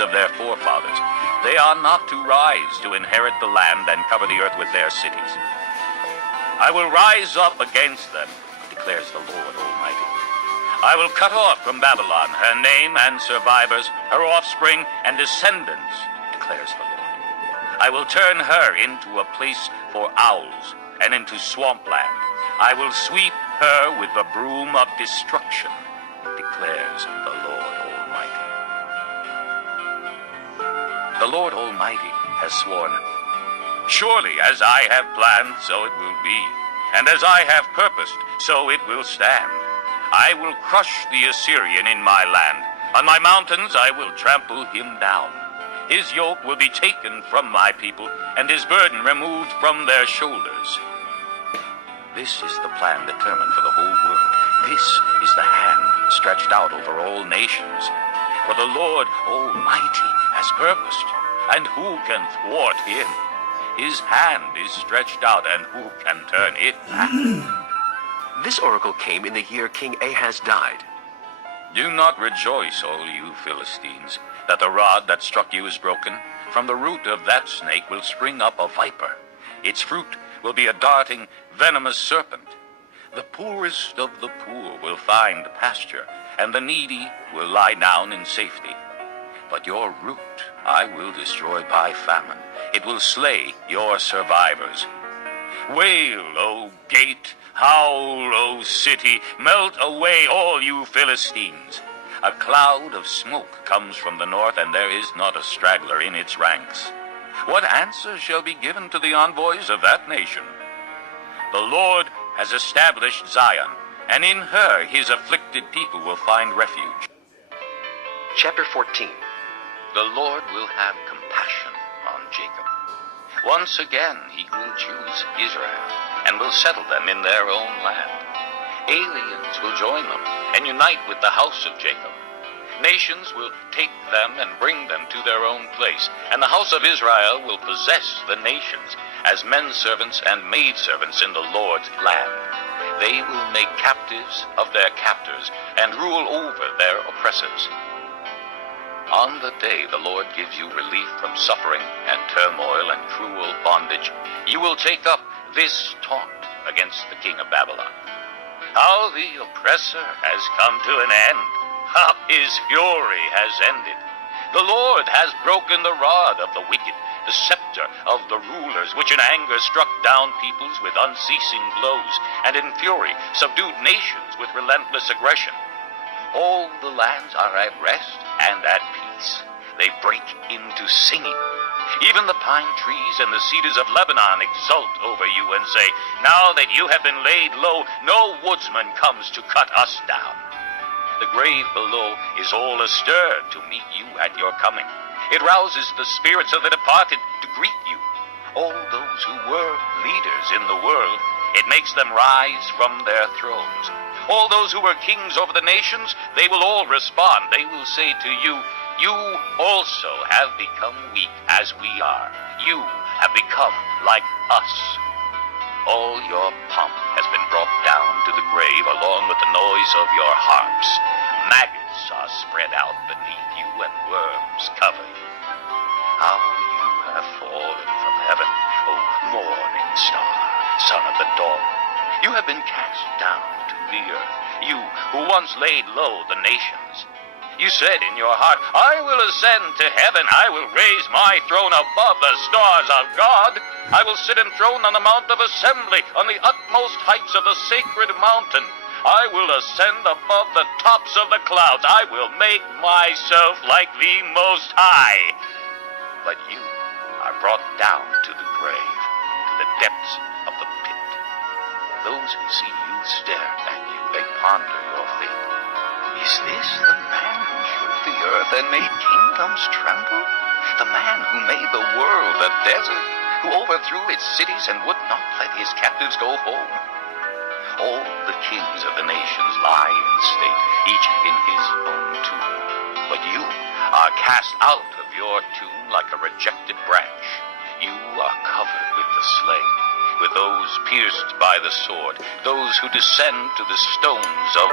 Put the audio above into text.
of their forefathers. They are not to rise to inherit the land and cover the earth with their cities. I will rise up against them, declares the Lord Almighty. I will cut off from Babylon her name and survivors, her offspring and descendants, declares the Lord. I will turn her into a place for owls and into swampland. I will sweep her with the broom of destruction, declares the Lord Almighty. The Lord Almighty has sworn, surely as I have planned, so it will be, and as I have purposed, so it will stand. I will crush the Assyrian in my land. On my mountains I will trample him down. His yoke will be taken from my people, and his burden removed from their shoulders. This is the plan determined for the whole world. This is the hand stretched out over all nations. For the Lord Almighty has purposed, and who can thwart him? His hand is stretched out, and who can turn it back? This oracle came in the year King Ahaz died. Do not rejoice, all you Philistines, that the rod that struck you is broken. From the root of that snake will spring up a viper. Its fruit will be a darting, venomous serpent. The poorest of the poor will find pasture, and the needy will lie down in safety. But your root I will destroy by famine. It will slay your survivors. Wail, O gate, howl, O city, melt away all you Philistines. A cloud of smoke comes from the north, and there is not a straggler in its ranks. What answer shall be given to the envoys of that nation? The Lord has established Zion, and in her his afflicted people will find refuge. Chapter 14. The Lord will have compassion on Jacob. Once again he will choose Israel, and will settle them in their own land. Aliens will join them, and unite with the house of Jacob. Nations will take them and bring them to their own place, and the house of Israel will possess the nations as men servants and maid servants in the Lord's land. They will make captives of their captors and rule over their oppressors. On the day the Lord gives you relief from suffering and turmoil and cruel bondage, you will take up this taunt against the king of Babylon. How the oppressor has come to an end. How his fury has ended. The Lord has broken the rod of the wicked, the scepter of the rulers, which in anger struck down peoples with unceasing blows, and in fury subdued nations with relentless aggression. All the lands are at rest and at peace. They break into singing. Even the pine trees and the cedars of Lebanon exult over you and say, now that you have been laid low, no woodsman comes to cut us down. The grave below is all astir to meet you at your coming. It rouses the spirits of the departed to greet you. All those who were leaders in the world, it makes them rise from their thrones. All those who were kings over the nations, they will all respond. They will say to you, you also have become weak as we are. You have become like us. All your pomp has been brought down to the grave along with the noise of your harps. Maggots are spread out beneath you and worms cover you. How you have fallen from heaven, O morning star, son of the dawn. You have been cast down to the earth, you who once laid low the nations. You said in your heart, I will ascend to heaven. I will raise my throne above the stars of God. I will sit enthroned on the mount of assembly, on the utmost heights of the sacred mountain. I will ascend above the tops of the clouds. I will make myself like the Most High. But you are brought down to the grave, to the depths of the pit. Those who see you stare at you. They ponder your fate. Is this the man who shook the earth and made kingdoms tremble? The man who made the world a desert, who overthrew its cities and would not let his captives go home? All the kings of the nations lie in state, each in his own tomb. But you are cast out of your tomb like a rejected branch. You are covered with the slain, with those pierced by the sword, those who descend to the stones of